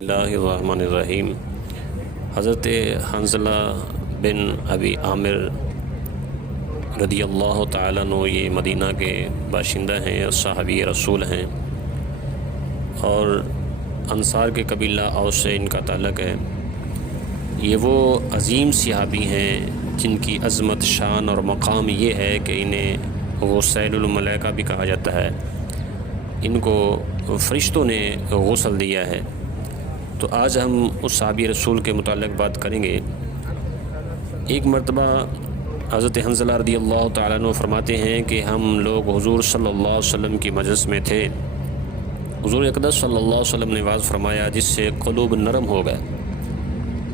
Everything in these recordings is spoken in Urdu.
اللہ الرحمن الرحیم۔ حضرت حنظلہ بن ابی عامر رضی اللہ تعالیٰ عنہ یہ مدینہ کے باشندہ ہیں اور صحابی رسول ہیں، اور انصار کے قبیلہ اوس سے ان کا تعلق ہے۔ یہ وہ عظیم صحابی ہیں جن کی عظمت، شان اور مقام یہ ہے کہ انہیں غسیل الملائکہ بھی کہا جاتا ہے۔ ان کو فرشتوں نے غسل دیا ہے۔ تو آج ہم اس صحابی رسول کے متعلق بات کریں گے۔ ایک مرتبہ حضرت حنظلہ رضی اللہ تعالیٰ عنہ فرماتے ہیں کہ ہم لوگ حضور صلی اللہ علیہ وسلم کی مجلس میں تھے۔ حضور اقدس صلی اللہ علیہ وسلم نے واضح فرمایا جس سے قلوب نرم ہو گئے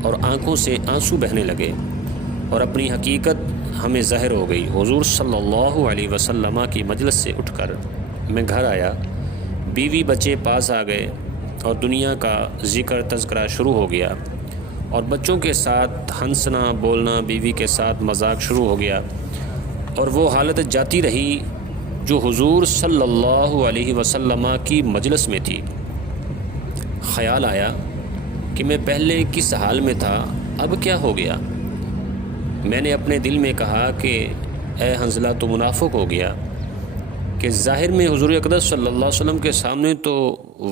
اور آنکھوں سے آنسو بہنے لگے اور اپنی حقیقت ہمیں ظاہر ہو گئی۔ حضور صلی اللہ علیہ وسلم کی مجلس سے اٹھ کر میں گھر آیا، بیوی بچے پاس آ گئے اور دنیا کا ذکر تذکرہ شروع ہو گیا، اور بچوں کے ساتھ ہنسنا بولنا، بیوی کے ساتھ مذاق شروع ہو گیا، اور وہ حالت جاتی رہی جو حضور صلی اللہ علیہ وسلم کی مجلس میں تھی۔ خیال آیا کہ میں پہلے کس حال میں تھا، اب کیا ہو گیا؟ میں نے اپنے دل میں کہا کہ اے حنظلہ تو منافق ہو گیا کہ ظاہر میں حضور اقدس صلی اللہ علیہ وسلم کے سامنے تو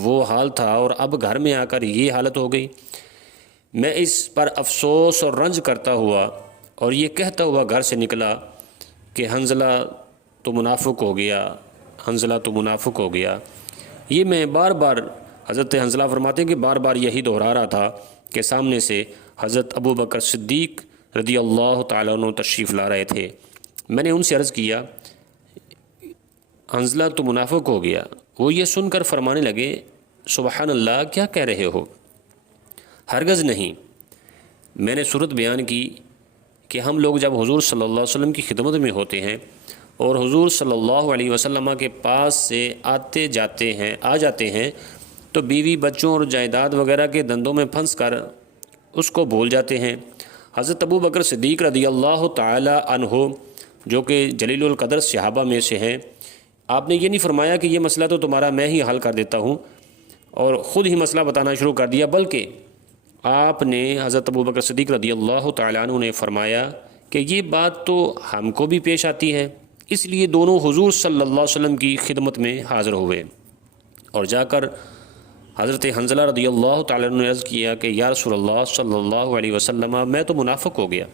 وہ حال تھا اور اب گھر میں آ کر یہ حالت ہو گئی۔ میں اس پر افسوس اور رنج کرتا ہوا اور یہ کہتا ہوا گھر سے نکلا کہ حنظلہ تو منافق ہو گیا، حنظلہ تو منافق ہو گیا۔ یہ میں بار بار، حضرت حنظلہ فرماتے ہیں کہ بار بار یہی دہرا رہا تھا کہ سامنے سے حضرت ابو بکر صدیق رضی اللہ تعالیٰ عنہ تشریف لا رہے تھے۔ میں نے ان سے عرض کیا حنظلہ تو منافق ہو گیا۔ وہ یہ سن کر فرمانے لگے سبحان اللہ، کیا کہہ رہے ہو؟ ہرگز نہیں۔ میں نے صورت بیان کی کہ ہم لوگ جب حضور صلی اللہ علیہ وسلم کی خدمت میں ہوتے ہیں اور حضور صلی اللہ علیہ وسلم کے پاس سے آ جاتے ہیں تو بیوی بچوں اور جائیداد وغیرہ کے دندوں میں پھنس کر اس کو بھول جاتے ہیں۔ حضرت ابو بکر صدیق رضی اللہ تعالی عنہ جو کہ جلیل القدر صحابہ میں سے ہیں، آپ نے یہ نہیں فرمایا کہ یہ مسئلہ تو تمہارا میں ہی حل کر دیتا ہوں اور خود ہی مسئلہ بتانا شروع کر دیا، بلکہ آپ نے حضرت ابو بکر صدیق رضی اللہ تعالیٰ عنہ نے فرمایا کہ یہ بات تو ہم کو بھی پیش آتی ہے، اس لیے دونوں حضور صلی اللہ علیہ وسلم کی خدمت میں حاضر ہوئے اور جا کر حضرت حنظلہ رضی اللہ تعالیٰ عنہ نے عرض کیا کہ یا رسول اللہ صلی اللہ علیہ وسلم، میں تو منافق ہو گیا۔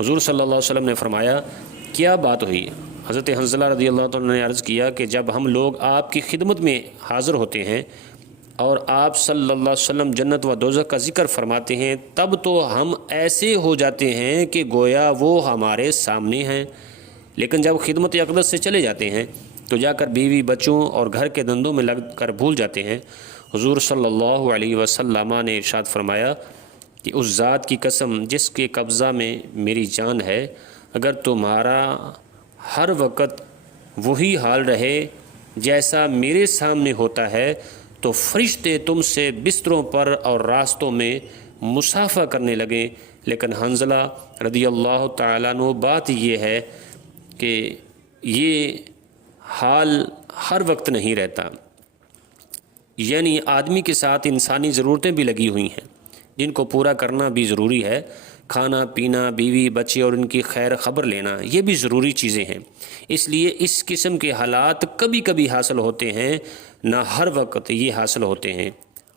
حضور صلی اللہ علیہ وسلم نے فرمایا کیا بات ہوئی؟ حضرت حنظلہ رضی اللہ تعالیٰ نے عرض کیا کہ جب ہم لوگ آپ کی خدمت میں حاضر ہوتے ہیں اور آپ صلی اللہ علیہ وسلم جنت و دوزخ کا ذکر فرماتے ہیں تب تو ہم ایسے ہو جاتے ہیں کہ گویا وہ ہمارے سامنے ہیں، لیکن جب خدمت اقدس سے چلے جاتے ہیں تو جا کر بیوی بچوں اور گھر کے دندوں میں لگ کر بھول جاتے ہیں۔ حضور صلی اللہ علیہ وسلم نے ارشاد فرمایا کہ اس ذات کی قسم جس کے قبضہ میں میری جان ہے، اگر تمہارا ہر وقت وہی حال رہے جیسا میرے سامنے ہوتا ہے تو فرشتے تم سے بستروں پر اور راستوں میں مصافحہ کرنے لگے، لیکن حنظلہ رضی اللہ تعالیٰ عنہ بات یہ ہے کہ یہ حال ہر وقت نہیں رہتا، یعنی آدمی کے ساتھ انسانی ضرورتیں بھی لگی ہوئی ہیں جن کو پورا کرنا بھی ضروری ہے۔ کھانا پینا، بیوی بچے اور ان کی خیر خبر لینا، یہ بھی ضروری چیزیں ہیں۔ اس لیے اس قسم کے حالات کبھی کبھی حاصل ہوتے ہیں، نہ ہر وقت یہ حاصل ہوتے ہیں،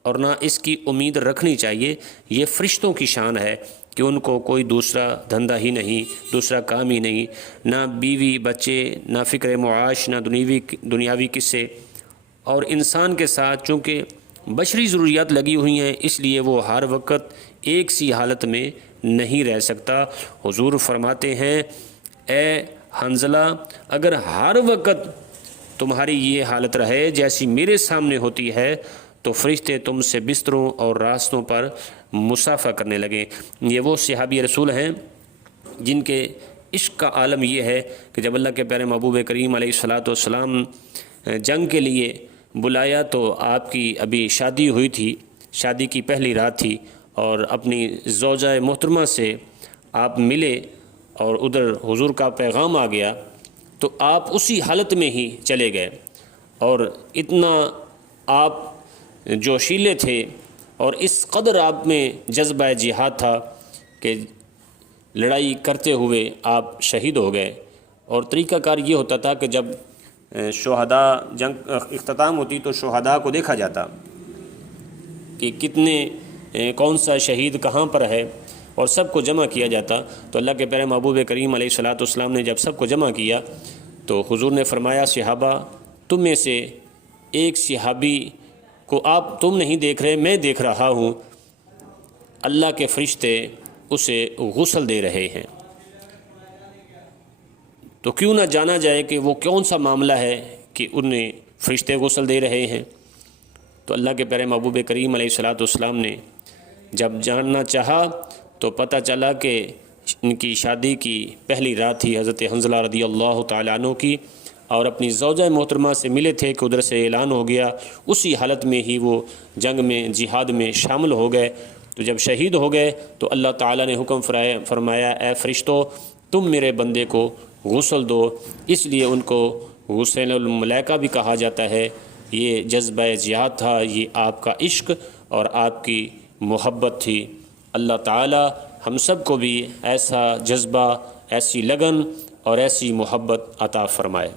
اور نہ اس کی امید رکھنی چاہیے۔ یہ فرشتوں کی شان ہے کہ ان کو کوئی دوسرا دھندا ہی نہیں، دوسرا کام ہی نہیں، نہ بیوی بچے، نہ فکر معاش، نہ دنیاوی قصے، اور انسان کے ساتھ چونکہ بشری ضروریات لگی ہوئی ہیں اس لیے وہ ہر وقت ایک سی حالت میں نہیں رہ سکتا۔ حضور فرماتے ہیں اے حنظلہ، اگر ہر وقت تمہاری یہ حالت رہے جیسی میرے سامنے ہوتی ہے تو فرشتے تم سے بستروں اور راستوں پر مصافحہ کرنے لگیں۔ یہ وہ صحابی رسول ہیں جن کے عشق کا عالم یہ ہے کہ جب اللہ کے پیارے محبوب کریم علیہ الصلاۃ والسلام جنگ کے لیے بلایا تو آپ کی ابھی شادی ہوئی تھی، شادی کی پہلی رات تھی، اور اپنی زوجہ محترمہ سے آپ ملے اور ادھر حضور کا پیغام آ گیا تو آپ اسی حالت میں ہی چلے گئے، اور اتنا آپ جوشیلے تھے اور اس قدر آپ میں جذبہ جہاد تھا کہ لڑائی کرتے ہوئے آپ شہید ہو گئے۔ اور طریقہ کار یہ ہوتا تھا کہ جب شہداء جنگ اختتام ہوتی تو شہداء کو دیکھا جاتا کہ کتنے کون سا شہید کہاں پر ہے، اور سب کو جمع کیا جاتا۔ تو اللہ کے پیارے محبوب کریم علیہ الصلاۃ والسلام نے جب سب کو جمع کیا تو حضور نے فرمایا صحابہ تم میں سے ایک صحابی کو آپ تم نہیں دیکھ رہے، میں دیکھ رہا ہوں، اللہ کے فرشتے اسے غسل دے رہے ہیں، تو کیوں نہ جانا جائے کہ وہ کون سا معاملہ ہے کہ انہیں فرشتے غسل دے رہے ہیں۔ تو اللہ کے پیارے محبوب کریم علیہ الصلاۃ والسلام نے جب جاننا چاہا تو پتہ چلا کہ ان کی شادی کی پہلی رات تھی حضرت حنظلہ رضی اللہ تعالیٰ عنہ کی، اور اپنی زوجہ محترمہ سے ملے تھے کہ ادھر سے اعلان ہو گیا، اسی حالت میں ہی وہ جنگ میں جہاد میں شامل ہو گئے۔ تو جب شہید ہو گئے تو اللہ تعالیٰ نے حکم فرمایا اے فرشتوں تم میرے بندے کو غسل دو، اس لیے ان کو غسل الملائکہ بھی کہا جاتا ہے۔ یہ جذبہ جہاد تھا، یہ آپ کا عشق اور آپ کی محبت تھی۔ اللہ تعالیٰ ہم سب کو بھی ایسا جذبہ، ایسی لگن اور ایسی محبت عطا فرمائے۔